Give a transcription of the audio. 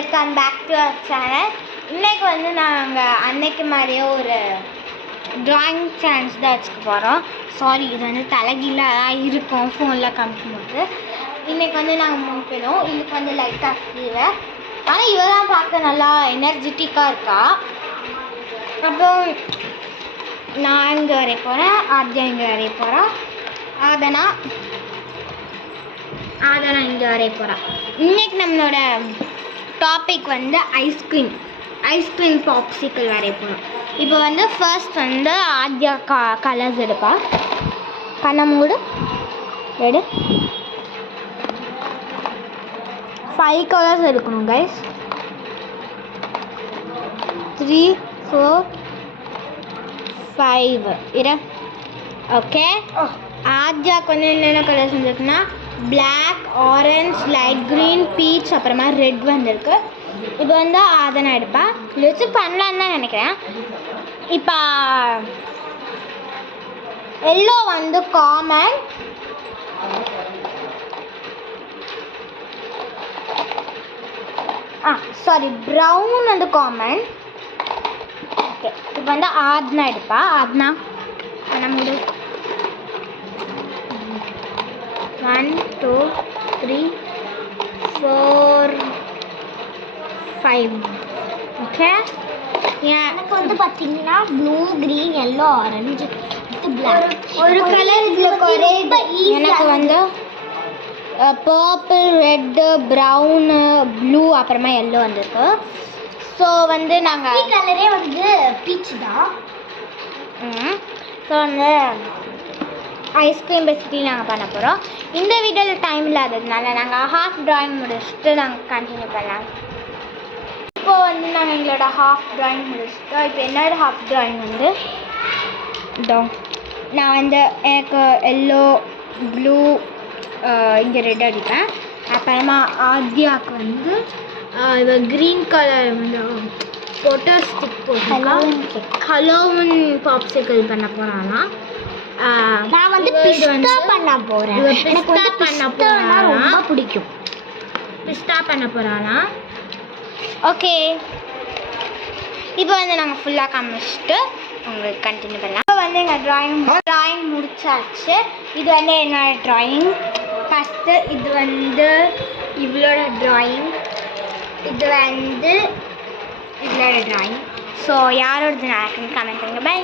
Welcome back to our channel. இன்றைக்கி வந்து நாங்கள் அன்னைக்கு மாதிரியே ஒரு ட்ராயிங் சேலஞ்ச் தான் வச்சுக்க போகிறோம். சாரி, இது வந்து தலைகீழாக இருக்கும் ஃபோனில் காமிக்கும்போது. இன்றைக்கி வந்து நாங்கள் முன்பிடும். இதுக்கு வந்து லைட்டாக கீழே, ஆனால் இவ தான் பார்க்க நல்லா எனர்ஜெட்டிக்காக இருக்கா. அப்புறம் நான் இங்கே வரைய போகிறேன், ஆத்யா இங்கே வரைய போகிறேன், ஆதனா இங்கே வரைய போகிறேன். இன்றைக்கி நம்மளோட டாபிக் வந்து ஐஸ்கிரீம் பாப்சிக்கல் வரைய போகிறோம். இப்போ வந்து ஃபர்ஸ்ட் வந்து ஆத்யா கலர்ஸ் எடுப்பா. கண்ணை மூடு, எடு. 5 கலர்ஸ் எடுக்கணும் கைஸ். 3 4 5 இரு. ஓகே, ஆத்யாவுக்கு வந்து என்னென்ன கலர்ஸ் வந்துருக்குன்னா black, orange, light green, peach, அப்புறமா ரெட் வந்திருக்கு. இப்போ வந்து ஆதனா எடுப்பா. இது வச்சு பண்ணலான்னு தான் நினைக்கிறேன். இப்போ எல்லோ வந்து காமன், ப்ரௌன் வந்து காமன். ஓகே, இப்போ வந்து ஆத்னா எடுப்பா. ஆத்னா நம்மளோட 1 2 3 4 5. ஓகே, எனக்கு வந்து பார்த்தீங்கன்னா ப்ளூ, க்ரீன், எல்லோ, ஆரஞ்சு, ஒரு கலர் இதில் குறையுது. எனக்கு வந்து பர்பிள், ரெட்டு, ப்ரௌனு, ப்ளூ, அப்புறமா எல்லோ வந்திருக்கு. ஸோ வந்து நாங்கள் கலரே வந்து பீச் தான். ஸோ வந்து ஐஸ்கிரீம் ரெசிபி நாங்கள் பண்ண போகிறோம். இந்த வீடியோவில் டைம் இல்லாததுனால நாங்கள் ஹாஃப் ட்ராயிங் முடிச்சுட்டு நாங்கள் கண்டினியூ பண்ணலாம். இப்போது வந்து நாங்கள் எங்களோட ஹாஃப் ட்ராயிங் முடிச்சுட்டோம். இப்போ என்னோட ஹாஃப் ட்ராயிங் வந்து நான் வந்து எனக்கு எல்லோ, ப்ளூ, இங்கே ரெட் அடிப்பேன். அப்புறமா ஆத்யாவுக்கு வந்து இது க்ரீன் கலர் வந்து பொட்டோ ஸ்டிக் போட்டு ஹலோவின் பாப்சிக்கல் பண்ண போகிறான்னா. நான் வந்து பிஸ்தா பண்ண போகிறேன். எனக்கு வந்து பண்ண போகிறேன்னா ரொம்ப பிடிக்கும். பிஸ்தா பண்ண போகிறானா. ஓகே, இப்போ வந்து நாங்கள் ஃபுல்லாக காமிச்சிட்டு உங்களுக்கு கண்டினியூ பண்ணலாம். இப்போ வந்து எங்கள் ட்ராயிங் முடிச்சாச்சு. இது வந்து என்னோட ட்ராயிங். ஃபஸ்ட்டு இது வந்து இவளோட ட்ராயிங், இது வந்து இவளோட ட்ராயிங். ஸோ யாரோடது நான் கமெண்ட் பண்ணுங்க. பை.